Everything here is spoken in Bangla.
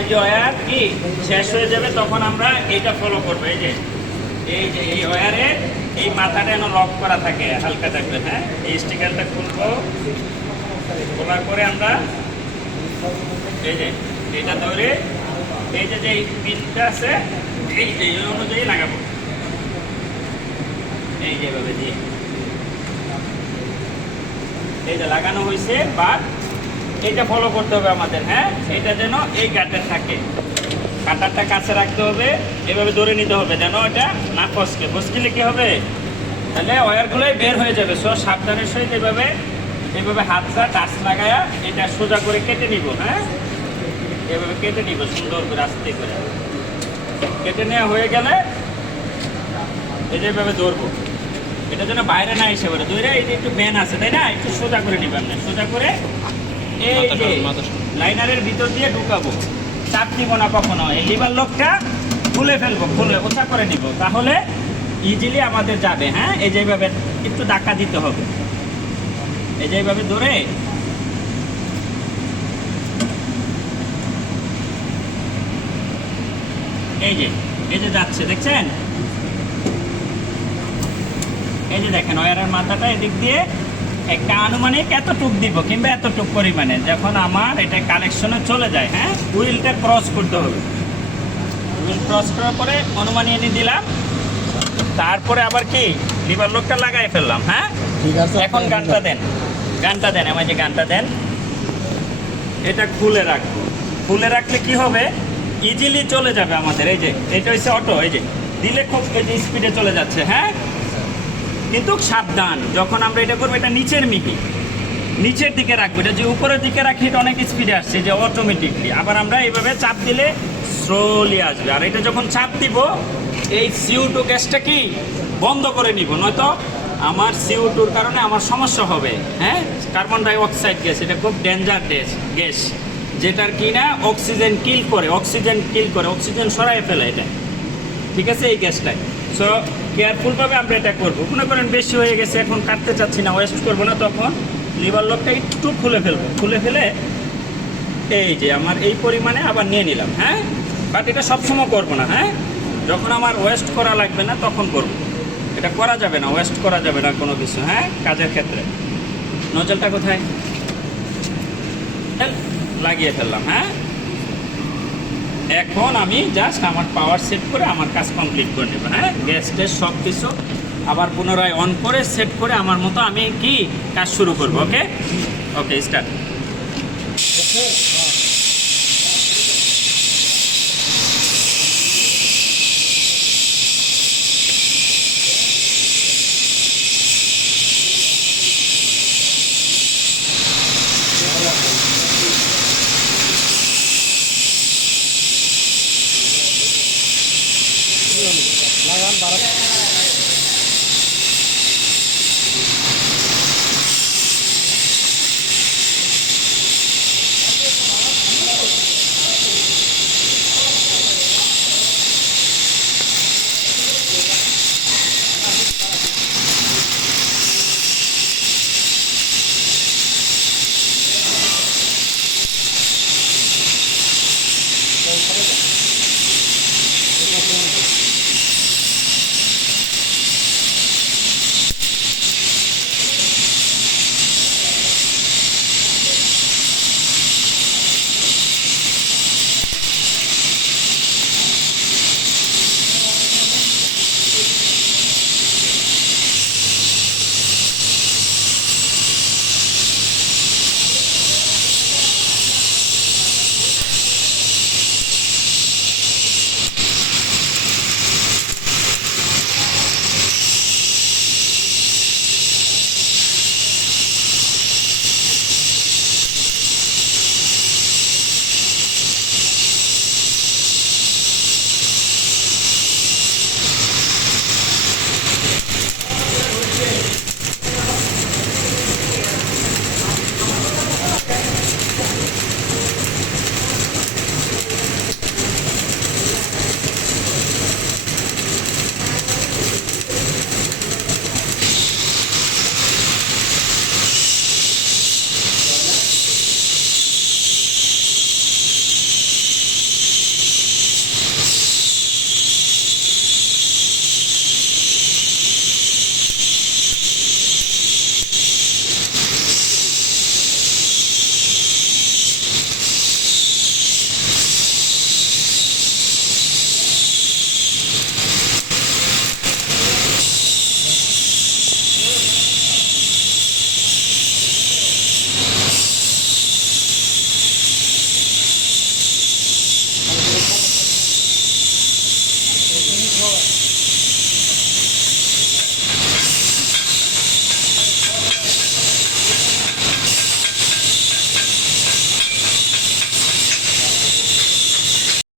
এই যে ওয়্যার কি শেষ হয়ে যাবে তখন আমরা এটা ফলো করবো। এই ওয়্যারের এই মাথাটা যেন লক করা থাকে, হালকা থাকবে। হ্যাঁ, এই স্টিকারটা খুলবো, খোলার পরে আমরা এই যে এটা ধরে এই যে পিনটা আছে এই অনুযায়ী লাগাবো, এই যেভাবে দিয়ে এই যে লাগানো হয়েছে। বা এইটা ফলো করতে হবে আমাদের। হ্যাঁ, এটা যেন এই গাঁটে থাকে, কাটারটা কাছে রাখতে হবে, এভাবে ধরে নিতে হবে যেন এটা না ফসকিলে কি হবে, তাহলে ওয়্যারগুলোই বের হয়ে যাবে। সো সাবধানের সহিত এইভাবে হাতটা টাচ লাগায়া এটা সোজা করে কেটে নিব। হ্যাঁ, এভাবে কেটে নিব সুন্দর করে আস্তে করে। কেটে নেওয়া হয়ে গেলে এই যে এভাবে ধরবো, এটা যেন বাইরে না এসে বলে ধরে। এই যে একটু বেন আছে তাই না, একটু সোজা করে নিবেন না, সোজা করে এই যে লাইনারের ভিতর দিয়ে ঢুকাবো, চাপ দিব না কখনো। এই লিভার লকটা খুলে ফেলবো, খুলে ওঠা করে নিব, তাহলে ইজিলি আমাদের যাবে। হ্যাঁ, এই যেভাবে একটু ধাক্কা দিতে হবে, এই যেভাবে ধরে এই যে যাচ্ছে, দেখছেন? এই যে দেখেন ওয়্যারের মাথাটা এদিক দিয়ে একটা আনুমানিক এতটুক দিব কিংবা এতটুক পরিমাণে, যখন আমার এটা কানেকশনে চলে যায়। হ্যাঁ, হুইলটা ক্রস করতে হবে। হুইল ক্রস করার পরে অনুমানিক এনে দিলাম, তারপরে আবার কি লিভার লকটা লাগাই ফেললাম। হ্যাঁ, ঠিক আছে। এখন গানটা দেন আমার যে গানটা দেন, এটা খুলে রাখবো। খুলে রাখলে কি হবে, ইজিলি চলে যাবে আমাদের। এই যে এটা হচ্ছে অটো, এই যে দিলে খুব এই যে স্পিডে চলে যাচ্ছে। হ্যাঁ, কিন্তু সাবধান, যখন আমরা এটা করবো এটা নিচের দিকে রাখবো। এটা যে উপরের দিকে রাখি এটা অনেক স্পিডে আসছে যে অটোমেটিকলি। আবার আমরা এইভাবে চাপ দিলে স্লোলি আসবে। আর এটা যখন চাপ দিব এই CO2 গ্যাসটা কি বন্ধ করে নিব, নয়তো আমার CO2-র কারণে আমার সমস্যা হবে। হ্যাঁ, কার্বন ডাই অক্সাইড গ্যাস, এটা খুব ডেঞ্জার গ্যাস, যেটার কি না অক্সিজেন কিল করে, অক্সিজেন সরাই ফেলে এটা। ঠিক আছে, এই গ্যাসটাই। সো কেয়ারফুলভাবে আমরা এটা করবো। মনে করেন বেশি হয়ে গেছে, এখন কাটতে চাচ্ছি না, ওয়েস্ট করবো না, তখন লিভার লকটা একটু খুলে ফেলে এই যে আমার এই পরিমাণে আবার নিয়ে নিলাম। হ্যাঁ, বাট এটা সবসময় করবো না। হ্যাঁ, যখন আমার ওয়েস্ট করা লাগবে না তখন করবো। এটা করা যাবে না, ওয়েস্ট করা যাবে না কোনো কিছু। হ্যাঁ, কাজের ক্ষেত্রে নজলটা কোথায় লাগিয়ে ফেললাম। হ্যাঁ, এখন আমি জাস্ট আমার পাওয়ার সেট করে আমার কাজ কমপ্লিট করে নেব। হ্যাঁ, গ্যাস টেস সব কিছু আবার পুনরায় অন করে সেট করে আমার মতো আমি কি কাজ শুরু করব। Okay start. লাগান বাড়া।